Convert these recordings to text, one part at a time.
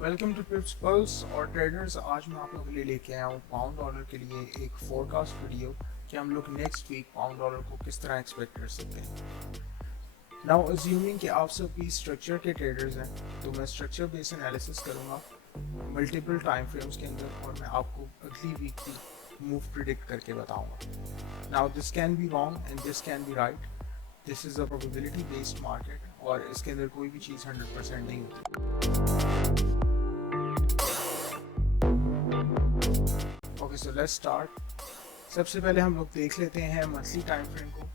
Welcome to पिप्स pulse और traders. आज मैं आप लोगों के लिए लेके आया हूँ पाउंड डॉलर के लिए एक फोरकास्ट वीडियो कि हम लोग नेक्स्ट वीक पाउंड डॉलर को किस तरह एक्सपेक्ट कर सकते हैं। नाउ अज्यूमिंग कि आप सब भी स्ट्रक्चर के ट्रेडर्स हैं, तो मैं स्ट्रक्चर बेस्ड एनालिसिस करूँगा मल्टीपल टाइम फ्रेम्स के अंदर और मैं आपको अगली वीक की मूव प्रिडिक्ट करके बताऊँगा। Now this can be wrong and this can be right. This is a probability based market और इसके अंदर कोई भी चीज़ 100% नहीं होती। Okay, so let's start. सबसे पहले हम लोग देख लेते हैं मंथली टाइम फ्रेम को।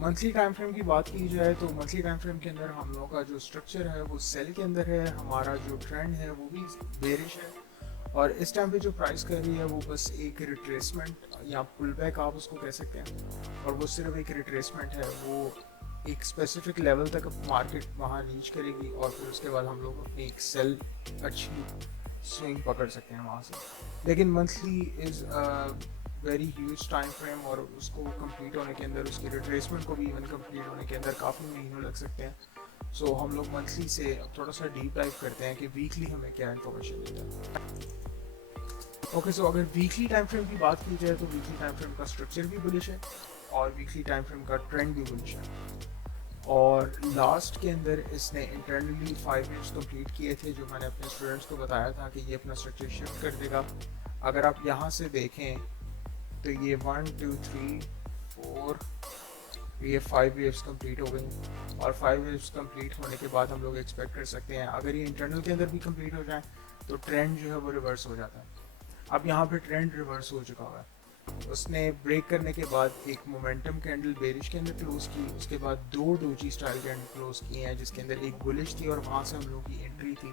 मंथली टाइम फ्रेम की बात की जाए तो मंथली टाइम फ्रेम के अंदर हम लोगों का जो स्ट्रक्चर है वो सेल के अंदर है। हमारा जो ट्रेंड है वो भी बेरिश है और इस टाइम पे जो प्राइस कर रही है वो बस एक रिट्रेसमेंट या पुल बैक आप उसको कह सकते हैं, और वो सिर्फ एक रिट्रेसमेंट है। वो एक स्पेसिफिक लेवल तक मार्केट वहाँ रीच करेगी और फिर उसके बाद हम लोग अपनी एक सेल अच्छी स्विंग पकड़ सकते हैं वहाँ से। लेकिन monthly is very huge time frame और उसको कंप्लीट होने के अंदर, उसके रिट्रेसमेंट को भी इवन कंप्लीट होने के अंदर काफ़ी महीनों लग सकते हैं। सो हम लोग मंथली से थोड़ा सा डीप डाइव करते हैं कि वीकली हमें क्या इन्फॉर्मेशन देता है। ओके, सो अगर वीकली टाइम फ्रेम की बात की जाए तो वीकली टाइम फ्रेम का स्ट्रक्चर भी बुलिश है और वीकली टाइम फ्रेम का ट्रेंड भी बुलिश है। और लास्ट के अंदर इसने इंटरनली 5 मिनट्स कंप्लीट किए थे, जो मैंने अपने स्टूडेंट्स को बताया था कि ये अपना स्ट्रक्चर शिफ्ट कर देगा। अगर आप यहाँ से देखें तो ये 1 2 3 4 ये 5 वेव्स कंप्लीट हो गई और 5 वेव्स कंप्लीट होने के बाद हम लोग एक्सपेक्ट कर सकते हैं अगर ये इंटरनल के अंदर भी कंप्लीट हो जाए तो ट्रेंड जो है वो रिवर्स हो जाता है। अब यहाँ पे ट्रेंड रिवर्स हो चुका हुआ है। उसने ब्रेक करने के बाद एक मोमेंटम कैंडल बेरिश के अंदर क्लोज की, उसके बाद 2 डोजी स्टाइल कैंडल क्लोज किए हैं जिसके अंदर एक बुलिश थी और वहाँ से हम लोगों की एंट्री थी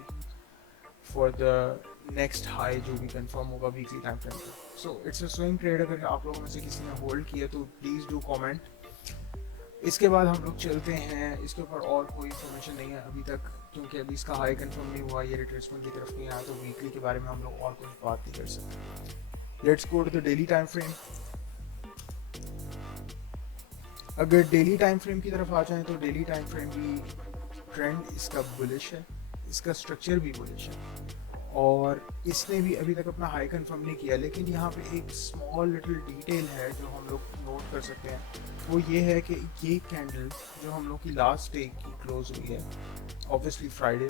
फॉर द नेक्स्ट हाई जो भी कंफर्म होगा वीकली टाइम फ्रेम पर। So it's a swing trade. अगर आप लोगों में से किसी ने होल्ड किया तो प्लीज़ डू कमेंट। इसके बाद हम लोग चलते हैं, इसके ऊपर और कोई इन्फॉर्मेशन नहीं है अभी तक क्योंकि अभी इसका हाई कंफर्म नहीं हुआ, ये रिट्रेसमेंट की तरफ नहीं आया, तो वीकली के बारे में हम लोग और कुछ बात नहीं कर सकते। Let's go to the daily time frame. अगर डेली टाइम फ्रेम की तरफ आ जाएं तो डेली टाइम फ्रेम भी ट्रेंड इसका बुलिश है, इसका स्ट्रक्चर भी बुलिश है और इसने भी अभी तक अपना हाई कंफर्म नहीं किया। लेकिन यहाँ पे एक स्मॉल लिटिल डिटेल है जो हम लोग नोट कर सकते हैं, वो ये है कि ये कैंडल जो हम लोग की लास्ट डे की क्लोज हुई है, ऑब्वियसली फ्राइडे,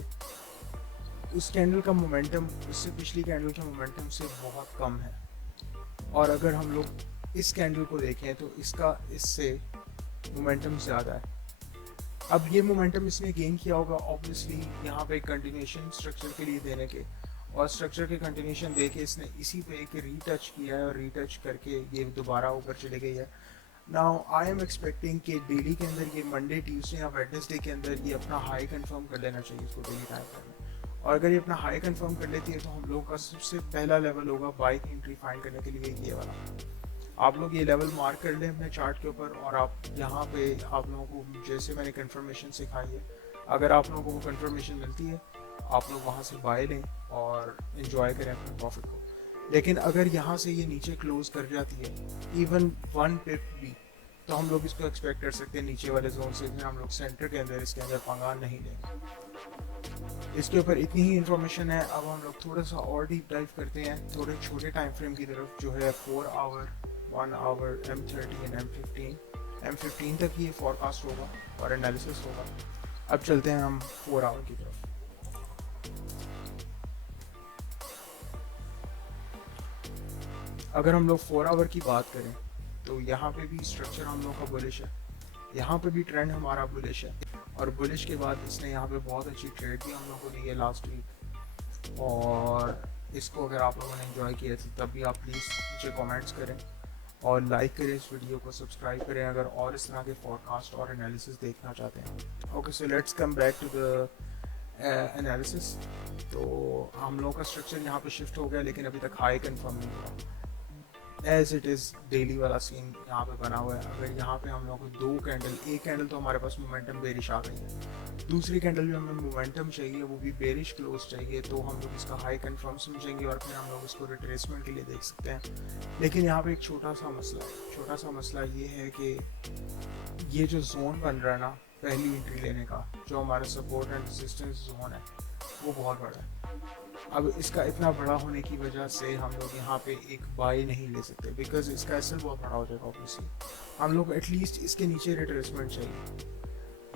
उस कैंडल का मोमेंटम उससे पिछली कैंडल के मोमेंटम से बहुत कम है। और अगर हम लोग इस कैंडल को देखें तो इसका इससे मोमेंटम ज़्यादा है। अब ये मोमेंटम इसने गेन किया होगा ऑब्वियसली यहाँ पे कंटिन्यूशन स्ट्रक्चर के लिए देने के, और स्ट्रक्चर के कंटिन्यूशन दे के इसने इसी पे एक रीटच किया है और रीटच करके ये दोबारा ऊपर चले गई है। नाउ आई एम एक्सपेक्टिंग कि डेली के अंदर ये मंडे ट्यूसडे या वेडनेसडे के अंदर ये अपना हाई कंफर्म कर लेना चाहिए इसको डेली टाइम में, और अगर ये अपना हाई कंफर्म कर लेती है तो हम लोगों का सबसे पहला लेवल होगा बाई की एंट्री फाइंड करने के लिए ये वाला। आप लोग ये लेवल मार्क कर लें अपने चार्ट के ऊपर और आप यहाँ पे आप लोगों को जैसे मैंने कंफर्मेशन सिखाई है, अगर आप लोगों को वो कंफर्मेशन मिलती है आप लोग वहाँ से बाय लें और इन्जॉय करें अपने प्रॉफिट को। लेकिन अगर यहाँ से ये नीचे क्लोज कर जाती है इवन 1 पिप भी, तो हम लोग इसको एक्सपेक्ट कर सकते हैं नीचे वाले जोन से फिर हम लोग सेंटर के अंदर इसके अंदर पंगा नहीं लेंगे। इसके ऊपर इतनी ही इन्फॉर्मेशन है। अब हम लोग थोड़ा सा और डीप डाइव करते हैं थोड़े छोटे टाइम फ्रेम की तरफ, जो है 4 our 1 our M30 and M15 तक ये फॉरकास्ट होगा और एनालिसिस होगा। अब चलते हैं हम 4 आवर की तरफ। अगर हम लोग 4 आवर की बात करें तो यहाँ पे भी स्ट्रक्चर हम लोग का बुलिश है, यहाँ पे भी ट्रेंड हमारा बुलिश है और बुलिश के बाद इसने यहाँ पे बहुत अच्छी ट्रेड भी हम लोग को दी है लास्ट वीक। और इसको अगर आप लोगों ने एंजॉय किया तो तब भी आप प्लीज़ नीचे कमेंट्स करें और लाइक करें इस वीडियो को, सब्सक्राइब करें अगर और इस तरह के फॉरकास्ट और एनालिसिस देखना चाहते हैं। Okay, so let's come back to the analysis. तो हम लोगों का स्ट्रक्चर यहाँ पे शिफ्ट हो गया लेकिन अभी तक हाई कंफर्म नहीं हुआ। एज इट इज़ डेली वाला सीन यहाँ पे बना हुआ है। अगर यहाँ पे हम लोग को 2 कैंडल, एक कैंडल तो हमारे पास मोमेंटम बेरिश आ गई है, दूसरी कैंडल भी हमें मोमेंटम चाहिए, वो भी बेरिश क्लोज चाहिए, तो हम लोग इसका हाई कंफर्म समझेंगे और फिर हम लोग इसको रिट्रेसमेंट के लिए देख सकते हैं। लेकिन यहाँ पे एक छोटा सा मसला ये है कि ये जो जोन बन रहा है ना पहली एंट्री लेने का, जो हमारा सपोर्ट एंड रेजिस्टेंस जोन है, वो बहुत बड़ा है। अब इसका इतना बड़ा होने की वजह से हम लोग यहाँ पे एक बाई नहीं ले सकते, बिकॉज इसका एसएल बहुत बड़ा हो जाएगा ऑब्वियसली। हम लोग एटलीस्ट इसके नीचे रिट्रेसमेंट चाहिए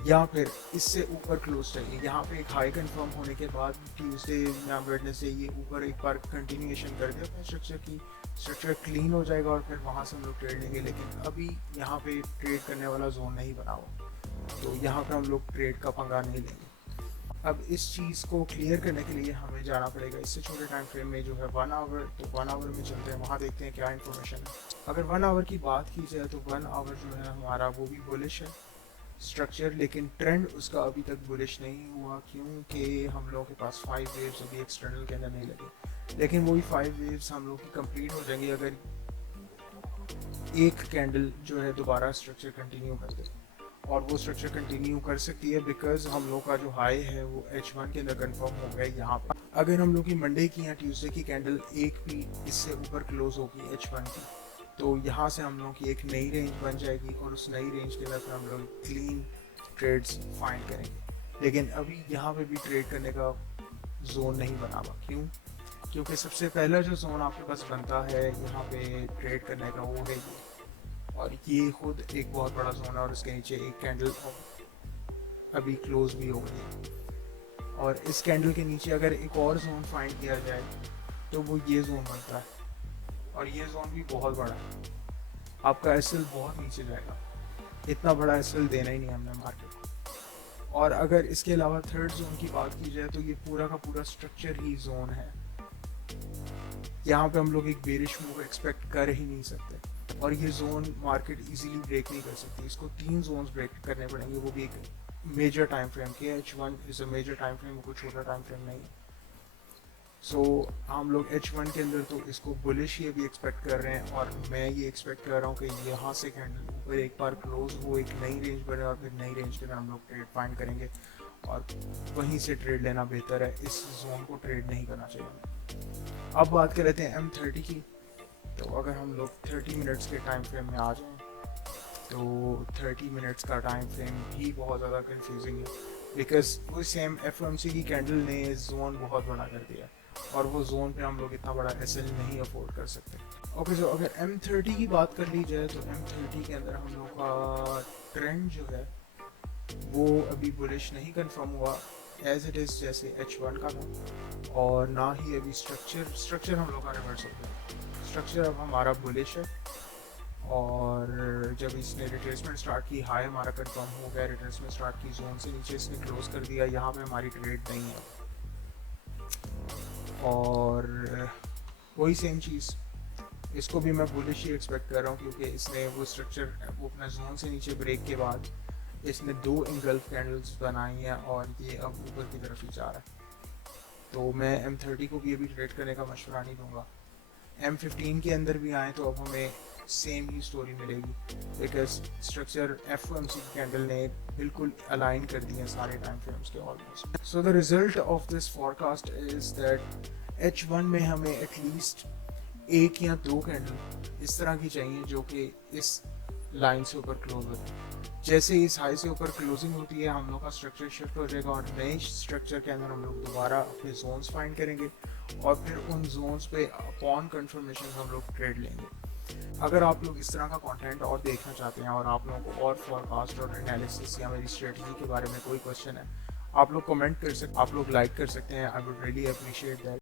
या फिर इससे ऊपर क्लोज चाहिए। यहाँ पे एक हाई कंफर्म होने के बाद ट्यूसडे या वेडनेसडे ये ऊपर एक बार कंटिन्यूएशन कर दिया अपने स्ट्रक्चर की, स्ट्रक्चर क्लीन हो जाएगा और फिर वहाँ से हम लोग ट्रेड लेंगे। लेकिन अभी यहाँ पे ट्रेड करने वाला जोन नहीं बना हुआ, तो यहाँ पे हम लोग ट्रेड का पंगा नहीं लेंगे। अब इस चीज़ को क्लियर करने के लिए हमें जाना पड़ेगा इससे छोटे टाइम फ्रेम में, जो है 1 आवर। तो 1 आवर में चलते हैं, वहाँ देखते हैं क्या इन्फॉर्मेशन है। अगर 1 आवर की बात की जाए तो 1 आवर जो है हमारा वो भी बुलिश है स्ट्रक्चर, लेकिन ट्रेंड उसका अभी तक बुलिश नहीं हुआ क्योंकि हम लोगों के पास 5 वेव्स अभी एक्सटर्नल के अंदर नहीं लगे। लेकिन वही 5 वेव्स हम लोग की कंप्लीट हो जाएंगी अगर एक कैंडल जो है दोबारा स्ट्रक्चर कंटिन्यू कर दे, और वो स्ट्रक्चर कंटिन्यू कर सकती है बिकॉज हम लोग का जो हाई है वो H1 के अंदर कंफर्म हो गया यहाँ पर। अगर हम लोग की मंडे की या ट्यूसडे की कैंडल एक भी इससे ऊपर क्लोज होगी H1 की, तो यहाँ से हम लोग की एक नई रेंज बन जाएगी और उस नई रेंज के अंदर हम लोग क्लीन ट्रेड्स फाइंड करेंगे। लेकिन अभी यहाँ पे भी ट्रेड करने का जोन नहीं बना हुआ। क्यों? क्योंकि सबसे पहला जो जोन आपके पास बनता है यहाँ पे ट्रेड करने का वो है ये, और ये खुद एक बहुत बड़ा जोन है और इसके नीचे एक कैंडल अभी क्लोज भी हो गई है। और इस कैंडल के नीचे अगर एक और जोन फाइंड किया जाए तो वो ये जोन बनता है, और ये जोन भी बहुत बड़ा है। आपका एसएल बहुत नीचे जाएगा, इतना बड़ा एसएल देना ही नहीं हमने मार्केट को। और अगर इसके अलावा थर्ड जोन की बात की जाए तो ये पूरा का पूरा स्ट्रक्चर ही जोन है। यहाँ पे हम लोग एक बेरिश मूव एक्सपेक्ट कर ही नहीं सकते, और ये जोन मार्केट इजीली ब्रेक नहीं कर सकती। इसको 3 जोन्स ब्रेक करने पड़ेंगे, वो भी एक मेजर टाइम फ्रेम के। H1 is a major time frame, कोई छोटा टाइम फ्रेम नहीं। सो हम लोग H1 के अंदर तो इसको बुलिश ही अभी एक्सपेक्ट कर रहे हैं, और मैं ये एक्सपेक्ट कर रहा हूँ कि यहाँ से कैंडल ऊपर एक बार क्लोज हो, एक नई रेंज बने, और फिर नई रेंज के अंदर हम लोग ट्रेड फाइंड करेंगे और वहीं से ट्रेड लेना बेहतर है। इस जोन को ट्रेड नहीं करना चाहिए। अब बात कर लेते हैं M30 की। तो अगर हम लोग 30 मिनट्स के टाइम फ्रेम में आ जाएं तो 30 मिनट्स का टाइम फ्रेम भी बहुत ज़्यादा कंफ्यूजिंग है, बिकॉज वो सेम FOMC की कैंडल ने जोन बहुत बड़ा कर दिया, और वो जोन पे हम लोग इतना बड़ा एसएल नहीं अफोर्ड कर सकते। ओके, तो अगर M30 की बात कर ली जाए तो M30 के अंदर हम लोग का ट्रेंड जो है वो अभी बुलिश नहीं कंफर्म हुआ एज इट इज़ जैसे H1 का था, और ना ही अभी स्ट्रक्चर हम लोग का रिवर्स हो गया। स्ट्रक्चर अब हमारा बुलिश है, और जब इसने रिट्रेसमेंट स्टार्ट की, हाई हमारा कंफर्म हो गया, रिट्रेसमेंट स्टार्ट की, जोन से नीचे इसने क्लोज कर दिया, यहाँ पे हमारी ट्रेड नहीं है। और वही सेम चीज़ इसको भी मैं बुलिश ही एक्सपेक्ट कर रहा हूँ, क्योंकि इसने वो स्ट्रक्चर वो अपना जोन से नीचे ब्रेक के बाद इसने 2 इंगल्फ कैंडल्स बनाई हैं, और ये अब ऊपर की तरफ ही जा रहा है। तो मैं M30 को भी अभी ट्रेड करने का मशवरा नहीं दूंगा। M15 के अंदर भी आए तो अब हमें सेम ही स्टोरी मिलेगी, बिकॉज स्ट्रक्चर FOMC कैंडल ने बिल्कुल अलाइन कर दिए सारे टाइम फ्रेम्स के almost. So the result of this forecast is that H1 में हमें एटलीस्ट 1 या 2 कैंडल इस तरह की चाहिए जो कि इस लाइन से ऊपर क्लोज होती है। जैसे इस हाई से ऊपर क्लोजिंग होती है, हम लोग का स्ट्रक्चर शिफ्ट हो जाएगा, और नए स्ट्रक्चर के अंदर हम लोग दोबारा अपने जोन्स फाइंड करेंगे, और फिर उन जोन्स पे अपॉन कंफर्मेशन हम लोग ट्रेड लेंगे। अगर आप लोग इस तरह का कंटेंट और देखना चाहते हैं, और आप लोगों को और फॉरकास्ट और एनालिसिस या मेरी स्ट्रेटजी के बारे में कोई क्वेश्चन है, आप लोग कमेंट कर सकते, आप लोग लाइक कर सकते हैं। I would really appreciate that.